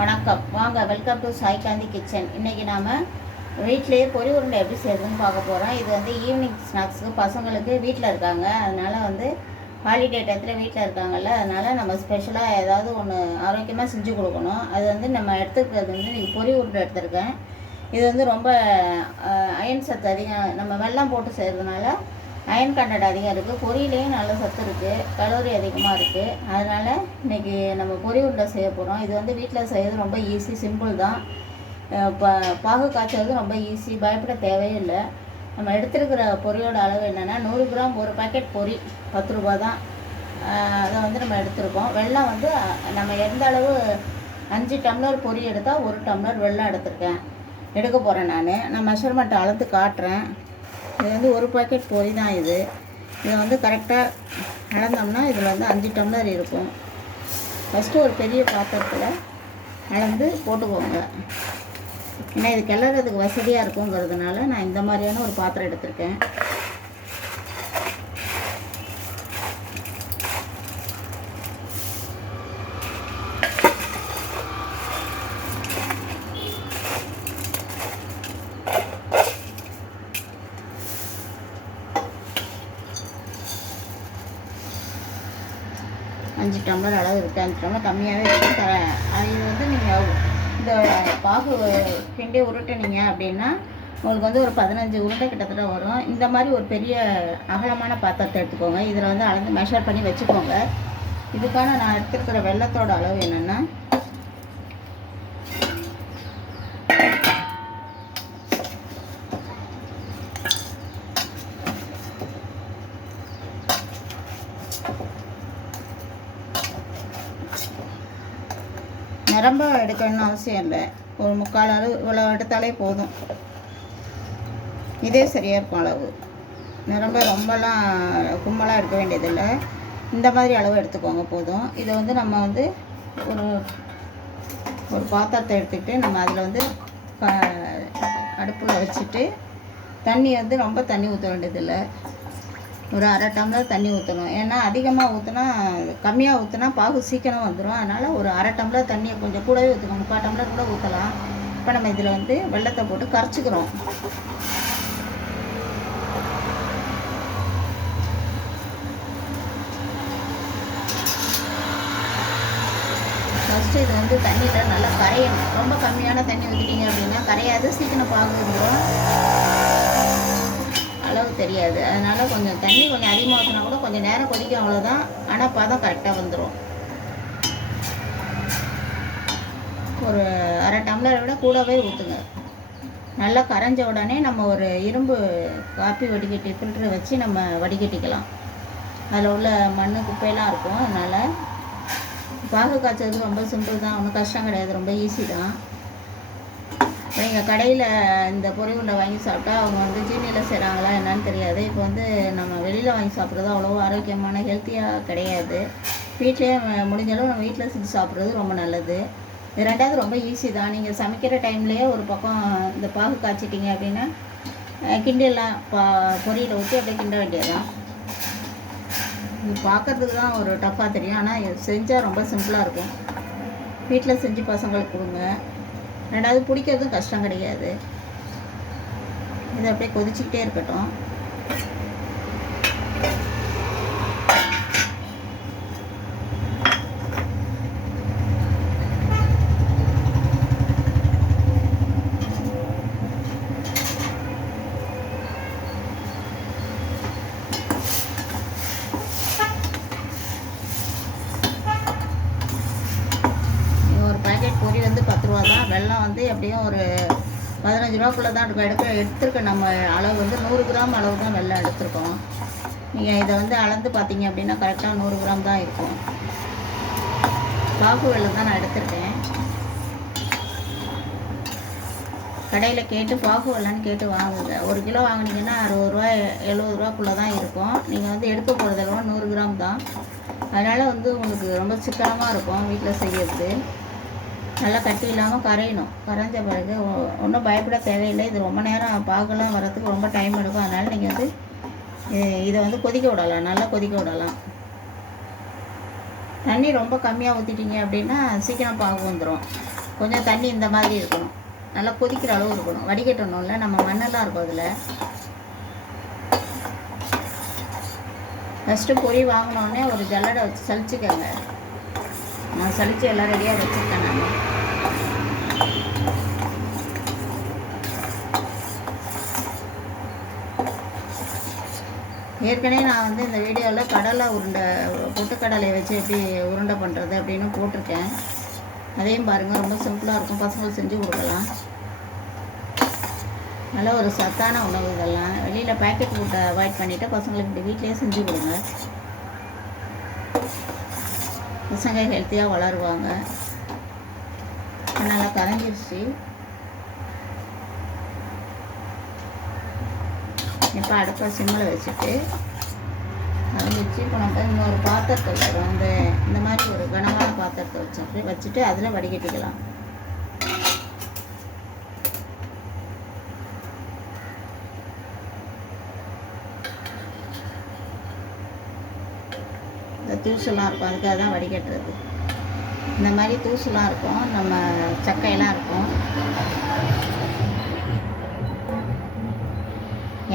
வணக்கம். வாங்க, welcome to Saikanthi kitchen. இன்றைக்கி நாம் வீட்டிலேயே பொரி உருண்டை எப்படி செய்யுதுன்னு பார்க்க போகிறோம். இது வந்து ஈவினிங் ஸ்நாக்ஸுக்கு பசங்களுக்கு வீட்டில் இருக்காங்க, அதனால் வந்து ஹாலிடே டயத்தில் வீட்டில் இருக்காங்கல்ல, அதனால் நம்ம ஸ்பெஷலாக ஏதாவது ஒன்று ஆரோக்கியமாக செஞ்சு கொடுக்கணும். அது வந்து நம்ம எடுத்துக்கிறது வந்து இன்றைக்கி பொரி உருண்டை எடுத்துருக்கேன். இது வந்து ரொம்ப அயன் சத்து அதிகம், நம்ம வெல்லம் போட்டு செய்கிறதுனால அயன் கண்டென்ட் அதிகம் இருக்குது. பொரியிலையும் நல்ல சத்து இருக்குது, கலோரி அதிகமாக இருக்குது. அதனால் இன்றைக்கி நம்ம பொரி உருண்டை செய்ய போகிறோம். இது வந்து வீட்டில் செய்கிறது ரொம்ப ஈஸி, சிம்பிள் தான். பாகு காய்ச்சறது ரொம்ப ஈஸி, பயப்பட தேவையில்லை. நம்ம எடுத்துருக்கிற பொரியோட அளவு என்னென்னா 100 கிராம் ஒரு பேக்கெட் பொரி 10 ரூபா தான். அதை வந்து நம்ம எடுத்துருக்கோம். வெல்லம் வந்து நம்ம எந்த அளவு 5 டம்ளர் பொரி எடுத்தால் 1 டம்ளர் வெல்லம் எடுக்க போகிறேன். நான் மெஷர்மெண்ட் அளந்து காட்டுறேன். இது வந்து ஒரு பாக்கெட் பொரி தான். இதை வந்து கரெக்டாக அளந்தோம்னா இதில் வந்து 5 டம்ளர் இருக்கும். ஃபஸ்ட்டு ஒரு பெரிய பாத்திரத்தில் அளந்து போட்டுக்கோங்க. ஏன்னா இது கிளறதுக்கு வசதியாக இருக்குங்கிறதுனால நான் இந்த மாதிரியான ஒரு பாத்திரம் எடுத்திருக்கேன். அஞ்சு டம்ளர் அளவு இருக்குது. 5 டம்ளர் கம்மியாகவே இருக்குது. அது வந்து நீங்கள் இந்த பாகு கிண்டி உருட்டுனீங்க அப்படின்னா உங்களுக்கு வந்து ஒரு 15 உருண்டை கிட்டத்தட்ட வரும். இந்த மாதிரி ஒரு பெரிய அகலமான பாத்திரத்தை எடுத்துக்கோங்க. இதில் வந்து அளந்து மெஷர் பண்ணி வச்சுக்கோங்க. இதுக்கான நான் எடுத்துருக்கிற வெல்லத்தோட அளவு என்னென்னா நிரம்ப எடுக்கணும்னு அவசியம் இல்லை. ஒரு 3/4 அளவு இவ்வளோ எடுத்தாலே போதும். இதே சரியாக இருக்கும் அளவு. நிரம்ப ரொம்பலாம் கும்பலாக எடுக்க வேண்டியதில்லை. இந்த மாதிரி அளவு எடுத்துக்கோங்க போதும். இதை வந்து நம்ம வந்து ஒரு பாத்திரத்தை எடுத்துக்கிட்டு நம்ம அதில் வந்து அடுப்பில் வச்சுட்டு தண்ணி வந்து ரொம்ப தண்ணி ஊற்ற வேண்டியதில்லை. ஒரு 1/2 டம்ளர் தண்ணி ஊற்றணும். ஏன்னா அதிகமாக ஊற்றினா, கம்மியாக ஊற்றினா பாகு சீக்கிரம் வந்துடும். அதனால் ஒரு 1/2 டம்ளர் தண்ணியை கொஞ்சம் கூடவே ஊற்றணும். 3/4 டம்ளர் கூட ஊற்றலாம். இப்போ நம்ம இதில் வந்து வெல்லத்தை போட்டு கரைச்சிக்கிறோம். ஃபஸ்ட்டு இது வந்து தண்ணியில் நல்லா கரையணும். ரொம்ப கம்மியான தண்ணி ஊற்றிட்டீங்க அப்படின்னா கரையாது, சீக்கிரம் பாகு வந்துடும், அளவு தெரியாது. அதனால் கொஞ்சம் தண்ணி கொஞ்சம் அதிகமாக ஊற்றினா கூட கொஞ்சம் நேரம் கொதிக்கும், அவ்வளோதான். ஆனால் பதம் கரெக்டாக வந்துடும். ஒரு 1/2 டம்ளரை விட கூடவே ஊற்றுங்க. நல்லா கரைஞ்ச உடனே நம்ம ஒரு இரும்பு காப்பி வடிகட்டி ஃபில்ட்ரு வச்சு நம்ம வடிகட்டிக்கலாம். அதில் உள்ள மண் குப்பையெல்லாம் இருக்கும். அதனால் பாகு காய்ச்சது ரொம்ப சிம்பிள் தான், ஒன்றும் கஷ்டம் கிடையாது, ரொம்ப ஈஸி தான். நீங்கள் கடையில் இந்த பொரி உருண்டை வாங்கி சாப்பிட்டா அவங்க வந்து ஜீனியில் செய்கிறாங்களா என்னன்னு தெரியாது. இப்போ வந்து நம்ம வெளியில் வாங்கி சாப்பிட்றது அவ்வளோ ஆரோக்கியமான ஹெல்த்தியாக கிடையாது. வீட்டிலே முடிஞ்சளவு நம்ம வீட்டில் செஞ்சு சாப்பிட்றது ரொம்ப நல்லது. இது ரெண்டாவது ரொம்ப ஈஸி தான். நீங்கள் சமைக்கிற டைம்லேயே ஒரு பக்கம் இந்த பாகு காய்ச்சிட்டிங்க அப்படின்னா கிண்டியெல்லாம் பொரியில் ஊற்றி அப்படியே கிண்ட வேண்டியதுதான். இது பார்க்குறதுக்கு தான் ஒரு டஃப்பாக தெரியும், ஆனால் செஞ்சால் ரொம்ப சிம்பிளாக இருக்கும். வீட்டில் செஞ்சு பசங்களுக்கு கொடுங்க. ரெண்டாவது பிடிக்கிறதும் கஷ்டம் கிடையாது. இது அப்படியே கொதிச்சுக்கிட்டே இருக்கட்டும். பொரி வந்து 10 ரூபா தான். வெல்லம் வந்து எப்படியும் ஒரு 15 ரூபாக்குள்ளே தான் எடுத்துருக்க. நம்ம அளவு வந்து 100 கிராம் அளவு தான் வெல்லம் எடுத்துருக்கோம். நீங்கள் இதை வந்து அளந்து பார்த்தீங்க அப்படின்னா கரெக்டாக 100 கிராம் தான் இருக்கும். பாகு வெல்லம் தான் நான் எடுத்திருக்கேன். கடையில் கேட்டு பாகு வெல்லம்னு கேட்டு வாங்குங்க. 1 கிலோ வாங்கினீங்கன்னா 60 ரூபா 70 ரூபாக்குள்ளே தான் இருக்கும். நீங்கள் வந்து எடுக்க போகிறதெல்லாம் 100 கிராம் தான். அதனால் வந்து உங்களுக்கு ரொம்ப சிக்கனமாக இருக்கும் வீட்டில் செய்கிறது. நல்லா கட்டி இல்லாமல் கரையணும். கரைஞ்ச பிறகு ஒன்றும் பயப்பட தேவையில்லை. இது ரொம்ப நேரம் பாகெல்லாம் வரத்துக்கு ரொம்ப டைம் எடுக்கும். அதனால் நீங்கள் வந்து இதை வந்து கொதிக்க விடலாம், நல்லா கொதிக்க விடலாம். தண்ணி ரொம்ப கம்மியாக ஊற்றிட்டீங்க அப்படின்னா சீக்கிரம் பாகு வந்துடும். கொஞ்சம் தண்ணி இந்த மாதிரி இருக்கணும், நல்லா கொதிக்கிற அளவு இருக்கணும். வடிகட்டணும்ல, நம்ம மண்ணெல்லாம் இருக்கும் அதில். ஃபஸ்ட்டு பொரி வாங்கினோடனே ஒரு ஜல்லடை வச்சு சலிச்சுக்கோங்க. நான் சலித்து எல்லாம் ரெடியாக வச்சுருக்கேன். நான் ஏற்கனவே நான் வந்து இந்த வீடியோவில் கடலை உருண்டை, பொட்டுக்கடலையை வச்சு எப்படி உருண்டை பண்ணுறது அப்படின்னு போட்டிருக்கேன். அதையும் பாருங்கள், ரொம்ப சிம்பிளாக இருக்கும், பசங்களுக்கு செஞ்சு கொடுக்கலாம். நல்ல ஒரு சத்தான உணவு இதெல்லாம். வெளியில் பேக்கெட் ஃபுட்டை அவாய்ட் பண்ணிவிட்டு பசங்களுக்கு இப்படி வீட்டிலேயே செஞ்சு கொடுங்க. பசங்க ஹெல்த்தியாக வளருவாங்க. நல்லா கரைஞ்சிருச்சு. இப்போ அடுப்பை சிம்மில் வச்சுட்டு கரைஞ்சிருச்சு. இப்போ நம்ம இன்னொரு பாத்திரத்தை வரும், இந்த மாதிரி ஒரு கனமான பாத்திரத்தை வச்சுட்டு அதில் வடிகட்டிக்கலாம். இந்த தூசெல்லாம் இருக்கும், அதுக்காக தான் வடிகட்டுறது. இந்த மாதிரி தூசெல்லாம் இருக்கும், நம்ம சக்கையெல்லாம் இருக்கும்.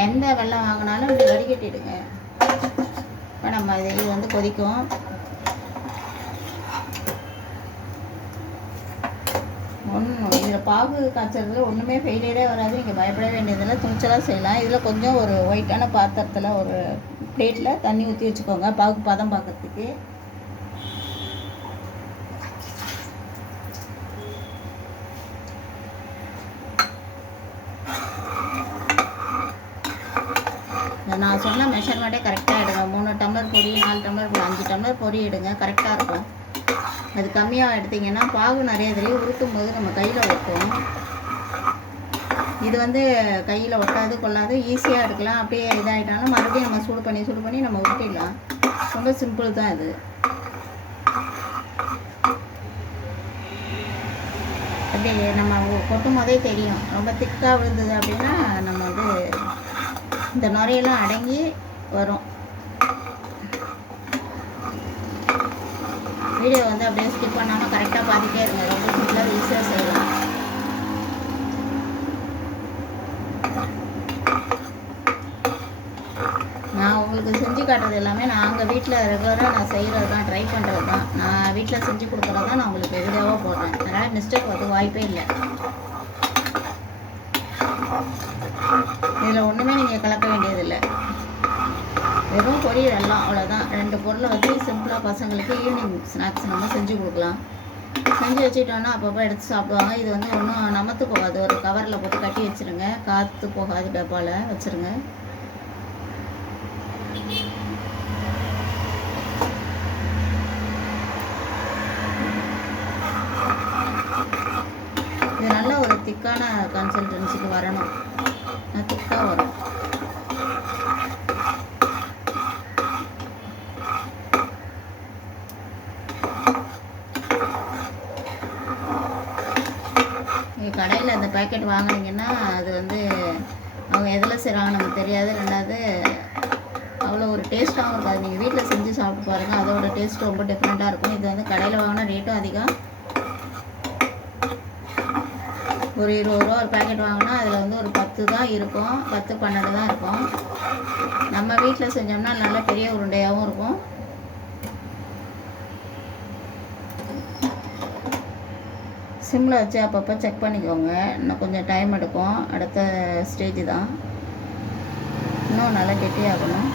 எந்த வெல்லம் வாங்கினாலும் இப்படி வடிகட்டிடுங்க. இப்போ நம்ம இது வந்து கொதிக்கும். இதில் பாகு காய்ச்சறதுல ஒன்றுமே ஃபெயிலியரே வராது. நீங்கள் பயப்பட வேண்டியதில்லை, துணிச்சலாக செய்யலாம். இதில் கொஞ்சம் ஒரு ஒயிட்டான பாத்திரத்தில் ஒரு பிளேட்டில் தண்ணி ஊற்றி வச்சுக்கோங்க, பாகு பதம் பார்க்கறதுக்கு. நான் சொன்ன மெஷர்மெண்ட்டே கரெக்டாக எடுங்க. 3 டம்ளர் பொரி, 4 டம்ளர் பொரி, 5 டம்ளர் பொரி எடுங்க, கரெக்டாக இருக்கும். அது கம்மியாக எடுத்திங்கன்னா பாகு நிறைய இதுலேயே உருட்டும் போது நம்ம கையில் ஒட்டும். இது வந்து கையில் ஒட்டாது கொள்ளாது, ஈஸியாக எடுக்கலாம். அப்படியே இதாகிட்டாலும் மறுபடியும் நம்ம சூடு பண்ணி நம்ம உருட்டிடலாம். ரொம்ப சிம்பிள் தான் இது. அப்படி நம்ம கொட்டும் போதே தெரியும். ரொம்ப திக்காக விழுந்தது அப்படின்னா நம்ம வந்து இந்த நுரையெல்லாம் அடங்கி வரும். வீடியோ வந்து அப்படியே ஸ்கிப் பண்ணாமல் கரெக்டாக பார்த்துட்டே இருங்க. ரொம்ப சிம்பிளாக ஈஸியாக செய்யலாம். நான் உங்களுக்கு செஞ்சு காட்டுறது எல்லாமே நாங்கள் வீட்டில் ரெகுலராக நான் செய்கிறது தான், ட்ரை பண்ணுறது தான். நான் வீட்டில் செஞ்சு கொடுக்குறது தான் நான் உங்களுக்கு வீடியோவாக போடுறேன். அதனால் மிஸ்டேக் வந்து வாய்ப்பே இல்லை. இதில் ஒன்றுமே நீங்கள் கலக்க வேண்டியதில்லை, வெறும் பொரியல் எல்லாம் அவ்வளோதான். 2 பொருளை வச்சு சிம்பிளாக பசங்களுக்கு ஈவினிங் ஸ்நாக்ஸ் நம்ம செஞ்சு கொடுக்கலாம். செஞ்சு வச்சுட்டோன்னா அப்பப்போ எடுத்து சாப்பிடுவாங்க. இது வந்து ஒன்றும் நமத்து போகாது. ஒரு கவரில் போட்டு கட்டி வச்சுருங்க, காற்று போகாது டப்பாவில் வச்சுருங்க. இது நல்ல ஒரு திக்கான கன்சிஸ்டன்சிக்கு வரணும், திக்காக வரும். நீங்கள் கடையில் அந்த பேக்கெட் வாங்கினீங்கன்னா அது வந்து அவங்க எதில் செய்கிறாங்க நமக்கு தெரியாது. 2வது அவ்வளோ ஒரு டேஸ்ட்டாகவும் இருக்காது. நீங்கள் வீட்டில் செஞ்சு சாப்பிட்டு பாருங்கள், அதோட டேஸ்ட் ரொம்ப டிஃப்ரெண்ட்டாக இருக்கும். இது வந்து கடையில் வாங்கினா ரேட்டும் அதிகம். ஒரு 20 ரூபா ஒரு பேக்கெட் வாங்கினா அதில் வந்து ஒரு 10 தான் இருக்கும், 10 12 தான் இருக்கும். நம்ம வீட்டில் செஞ்சோம்னா நல்லா பெரிய உருண்டையாகவும் இருக்கும். சிம்மில் வச்சு அப்பப்போ செக் பண்ணிக்கோங்க. இன்னும் கொஞ்சம் டைம் எடுக்கும். அடுத்த ஸ்டேஜ் தான், இன்னும் நல்லா கெட்டியாகணும்.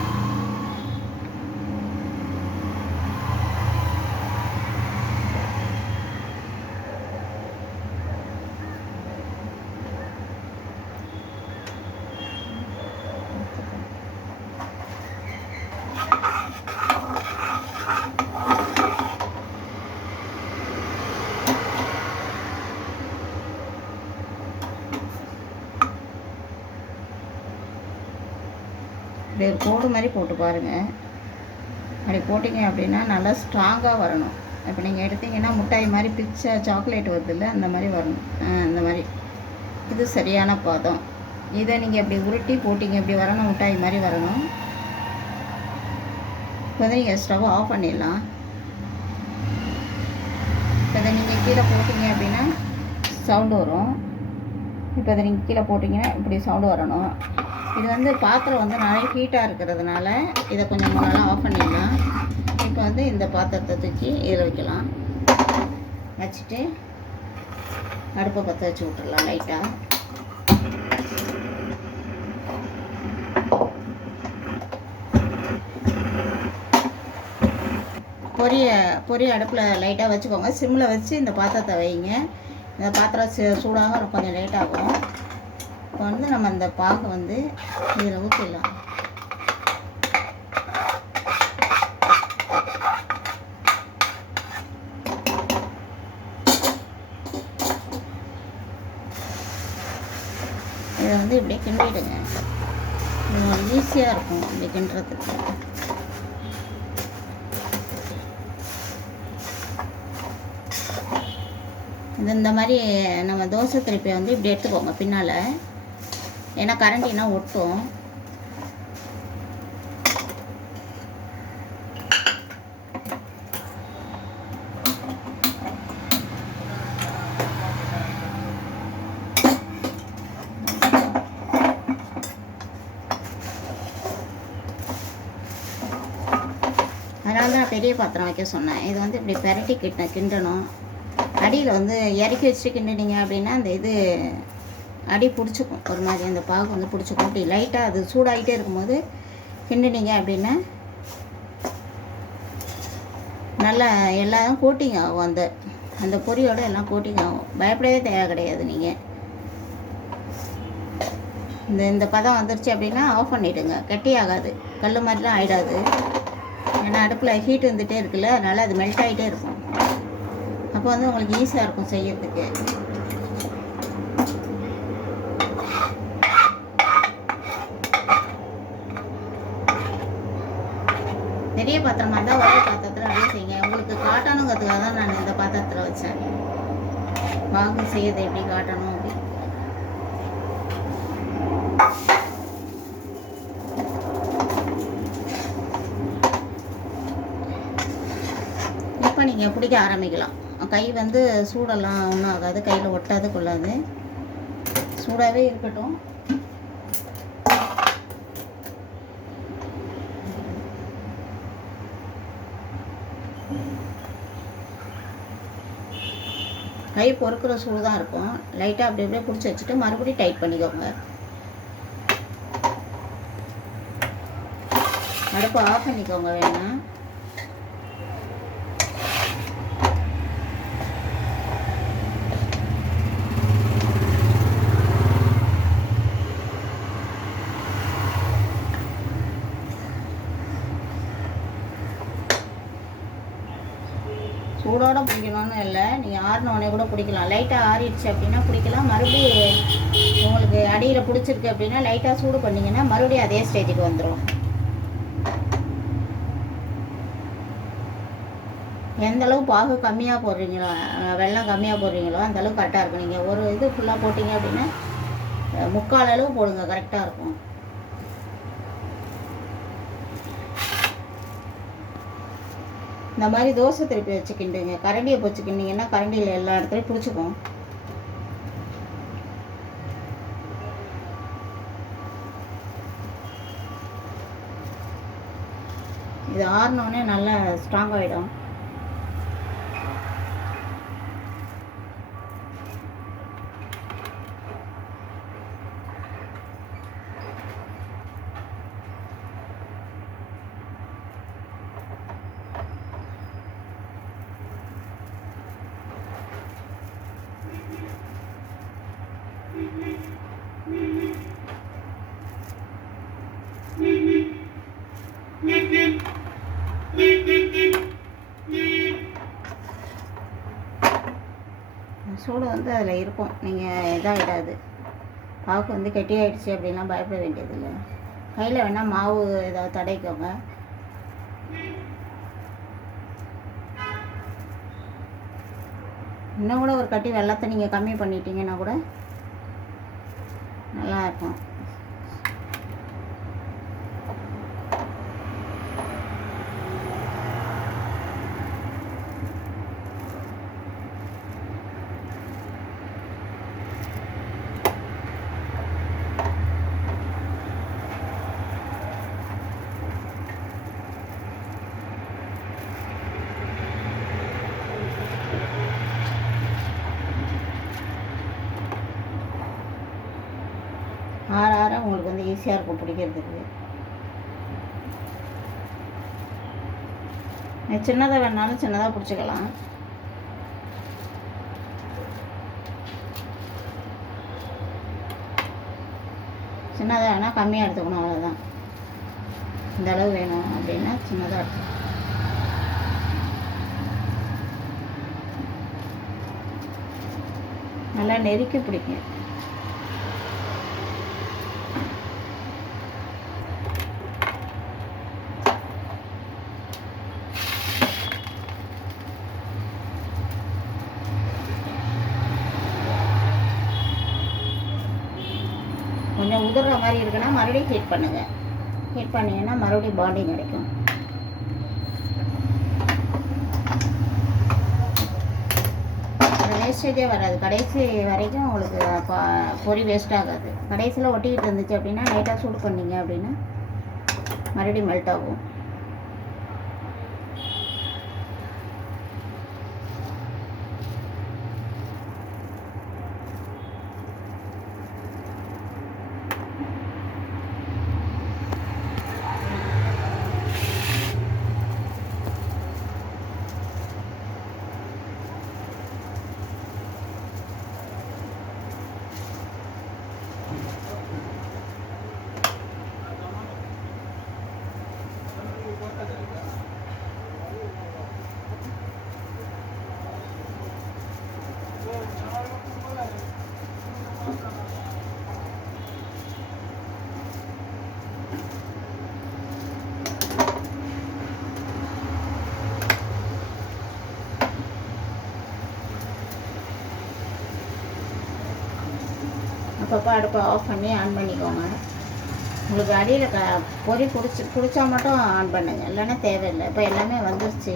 இப்படி ஒரு கோடு மாதிரி போட்டு பாருங்கள். அப்படி போட்டிங்க அப்படின்னா நல்லா ஸ்ட்ராங்காக வரணும். இப்போ நீங்கள் எடுத்திங்கன்னா மிட்டாய் மாதிரி பிச்சை சாக்லேட் வருதுல்ல, அந்த மாதிரி வரணும். அந்த மாதிரி இது சரியான பதம். இதை நீங்கள் இப்படி உருட்டி போட்டிங்க, இப்படி வரணும், மிட்டாய் மாதிரி வரணும். இப்போ வந்து நீங்கள் ஸ்டவ் ஆஃப் பண்ணிடலாம். இப்போ இதை நீங்கள் கீழே போட்டிங்க அப்படின்னா சவுண்டு வரும். இப்போ இதை நீங்கள் கீழே போட்டிங்கன்னா இப்படி சவுண்டு வரணும். இது வந்து பாத்திரம் வந்து நிறைய ஹீட்டாக இருக்கிறதுனால இதை கொஞ்சம் நல்லா ஆஃப் பண்ணிடலாம். இப்போ வந்து இந்த பாத்திரத்தை தூக்கி இதில் வைக்கலாம். வச்சுட்டு அடுப்பை பற்ற வச்சு விட்டுடலாம் லைட்டாக. பொரிய அடுப்பில் லைட்டாக வச்சுக்கோங்க. சிம்மில் வச்சு இந்த பாத்திரத்தை வைங்க. இந்த பாத்திரம் சூடாக கொஞ்சம் லேட் ஆகும். இப்போ வந்து நம்ம இந்த பாகு வந்து இதில் ஊற்றிடலாம். இதை வந்து இப்படியே கிண்டிடுங்க. இது ஈஸியாக இருக்கும் இப்படி கிண்டுறதுக்கு. இந்த மாதிரி நம்ம தோசை திருப்பியை வந்து இப்படி எடுத்துக்கோங்க பின்னால். ஏன்னா கரண்டினா ஒட்டும். அதனால தான் பெரிய பாத்திரம் வைக்க சொன்னேன். இது வந்து இப்படி பெரட்டி கிண்டணும். அடியில் வந்து இறக்கி வச்சுட்டு கிண்டினீங்க அப்படின்னா அந்த இது அடி பிடிச்சிக்கும். ஒரு மாதிரி அந்த பாகு வந்து பிடிச்சிக்கும். அப்படி லைட்டாக அது சூடாகிட்டே இருக்கும்போது கிண்டினீங்க அப்படின்னா நல்லா எல்லாம் கோட்டிங் ஆகும். அந்த பொரியோடு எல்லாம் கோட்டிங் ஆகும். பயப்படவே தேவை கிடையாது. நீங்கள் இந்த பதம் வந்துருச்சு அப்படின்னா ஆஃப் பண்ணிவிடுங்க. கட்டி ஆகாது, கல் மாதிரிலாம் ஆகிடாது. ஏன்னா அடுப்பில் ஹீட் வந்துகிட்டே இருக்குல்ல, அதனால் அது மெல்ட் ஆகிட்டே இருக்கும். அப்போ வந்து உங்களுக்கு ஈஸியாக இருக்கும் செய்யறதுக்கு. பெரிய பாத்திரமாக இருந்தால் ஒரே பாத்திரத்தில் அப்படியே செய்யுங்க. உங்களுக்கு காட்டணுங்கிறதுக்காக தான் நான் இந்த பாத்திரத்தில் வச்சேன். வாங்க செய்யறது எப்படி காட்டணும் அப்படி. இப்போ நீங்கள் பிடிக்க ஆரம்பிக்கலாம். கை வந்து சூடெல்லாம் ஒன்றும் ஆகாது, கையில் ஒட்டாது கொள்ளாது. சூடாகவே இருக்கட்டும். கை பொறுக்கிற சூடு தான் இருக்கும். லைட்டாக அப்படி அப்படியே பிடிச்சி வச்சுட்டு மறுபடியும் டைட் பண்ணிக்கோங்க. அடுப்பை ஆஃப் பண்ணிக்கோங்க வேணாம். சூடோடு பிடிக்கணும்னு இல்லை, நீங்கள் ஆறினோடனே கூட பிடிக்கலாம். லைட்டாக ஆறிடுச்சு அப்படின்னா பிடிக்கலாம். மறுபடியும் உங்களுக்கு அடியில் பிடிச்சிருக்கு அப்படின்னா லைட்டாக சூடு பண்ணிங்கன்னா மறுபடியும் அதே ஸ்டேஜுக்கு வந்துடும். எந்தளவு பாகு கம்மியாக போடுறீங்களோ, வெல்லம் கம்மியாக போடுறீங்களோ அந்தளவு கரெக்டாக இருக்கும். நீங்கள் ஒரு இது ஃபுல்லாக போட்டிங்க அப்படின்னா 3/4 அளவு போடுங்க, கரெக்டாக இருக்கும். இந்த மாதிரி தோசை திருப்பி வச்சு கிண்டுங்க. கரண்டியை வச்சு கிண்டிங்கன்னா கரண்டியில் எல்லா இடத்துலையும் பிடிச்சிக்கும். இது ஆறினோடனே நல்லா ஸ்ட்ராங் ஆகிடும். சூடு வந்து அதில் இருக்கும். நீங்கள் இதாகிடாது. பாவுக்கு வந்து கெட்டியாகிடுச்சு அப்படின்லாம் பயப்பட வேண்டியதில்லை. கையில் வேணால் மாவு ஏதாவது தடைக்கோங்க. இன்னும் கூட ஒரு கட்டி வெள்ளத்தை நீங்கள் கம்மி பண்ணிட்டீங்கன்னா கூட நல்லாயிருக்கும். ஆற ஆற உங்களுக்கு வந்து ஈஸியாக இருக்கும் பிடிக்கிறதுக்கு. சின்னதாக வேணாலும் சின்னதாக பிடிச்சிக்கலாம். சின்னதாக வேணால் கம்மியாக எடுத்துக்கணும், அவ்வளோதான். இந்த அளவு வேணும் அப்படின்னா சின்னதாக எடுத்துக்கணும். நல்லா நெருக்கி பிடிக்கும். கொஞ்சம் உதிர்ற மாதிரி இருக்குன்னா மறுபடியும் ஹீட் பண்ணுங்கள். ஹீட் பண்ணிங்கன்னா மறுபடியும் பாண்டிங் கிடைக்கும். வேஸ்டேஜே வராது. கடைசி வரைக்கும் உங்களுக்கு பொரி வேஸ்ட் ஆகாது. கடைசியில் ஒட்டிக்கிட்டு இருந்துச்சு அப்படின்னா லைட்டாக சூடு பண்ணிங்க அப்படின்னா மறுபடியும் மெல்ட் ஆகும். அப்பப்போ அடுப்பை ஆஃப் பண்ணி ஆன் பண்ணிக்கோங்க. உங்களுக்கு அடியில் பொரி பிடிச்சா மட்டும் ஆன் பண்ணுங்க, இல்லைன்னா தேவையில்லை. இப்போ எல்லாமே வந்துருச்சு.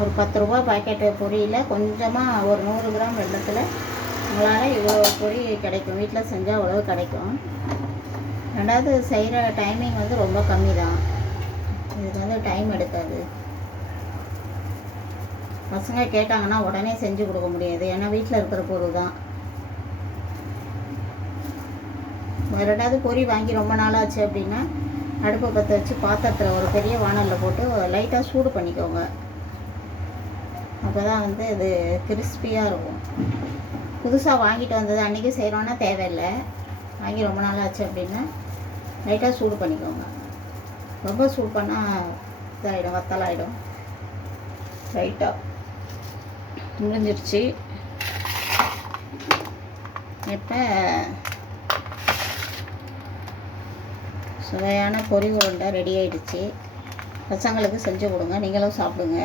ஒரு 10 ரூபா பாக்கெட்டு பொரியில் கொஞ்சமாக ஒரு 100 கிராம் வெள்ளத்தில் உங்களால் இவ்வளோ பொரி கிடைக்கும். வீட்டில் செஞ்சால் அவ்வளோ கிடைக்கும். ரெண்டாவது செய்கிற டைமிங் வந்து ரொம்ப கம்மி தான். இதுக்கு வந்து டைம் எடுக்காது. பசங்க கேட்டாங்கன்னா உடனே செஞ்சு கொடுக்க முடியாது, ஏன்னா வீட்டில் இருக்கிற பொருள் தான். ரெண்டாவது பொரி வாங்கி ரொம்ப நாள் ஆச்சு அப்படின்னா அடுப்பை பற்ற வச்சு பாத்திரத்தில் ஒரு பெரிய வானலில் போட்டு லைட்டாக சூடு பண்ணிக்கோங்க. அப்போ தான் வந்து இது கிறிஸ்பியாக இருக்கும். புதுசாக வாங்கிட்டு வந்தது அன்றைக்கி செய்கிறோன்னா தேவையில்லை. வாங்கி ரொம்ப நாள் ஆச்சு அப்படின்னா லைட்டாக சூடு பண்ணிக்கோங்க. ரொம்ப சூடு பண்ணால் இதாகிடும், வத்தலாகிடும். லைட்டாக முடிஞ்சிருச்சு. இப்போ சுவையான பொரி உருண்டை ரெடி ஆகிடுச்சு. பசங்களுக்கு செஞ்சு கொடுங்க, நீங்களும் சாப்பிடுங்க.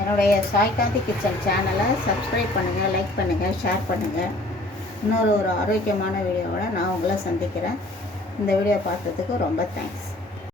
என்னுடைய சாய்காந்தி கிச்சன் சேனலை சப்ஸ்கிரைப் பண்ணுங்கள், லைக் பண்ணுங்கள், ஷேர் பண்ணுங்கள். இன்னொரு ஆரோக்கியமான வீடியோவோட நான் உங்களை சந்திக்கிறேன். இந்த வீடியோ பார்த்ததுக்கு ரொம்ப தேங்க்ஸ்.